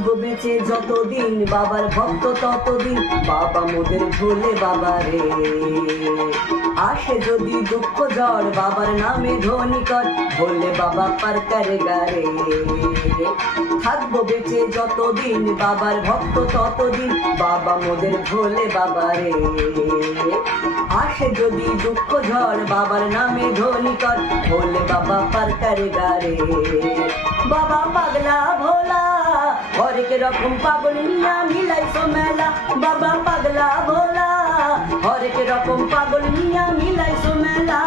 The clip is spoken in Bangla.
থাকবো বেঁচে যতদিন বাবার ভক্ত ততদিন বাবা মোদের ভোলে বাবা রে। আসে যদি দুঃখ ঝড় বাবার নামে ধ্বনি কর ভোলে বাবা পার করে গারে। থাকবো বেঁচে যতদিন বাবার ভক্ত ততদিন বাবা মোদের ভোলে বাবা রে। আসে যদি দুঃখ ঝড় বাবার নামে ধ্বনি কর ভোলে বাবা পার করে গারে। বাবা পাগলা ভোলা হরেক রকম পাগল নিয়া মিলাইছো মেলা। বাবা পাগলা ভোলা হরেক রকম পাগল নিয়া মিলাইছো মেলা।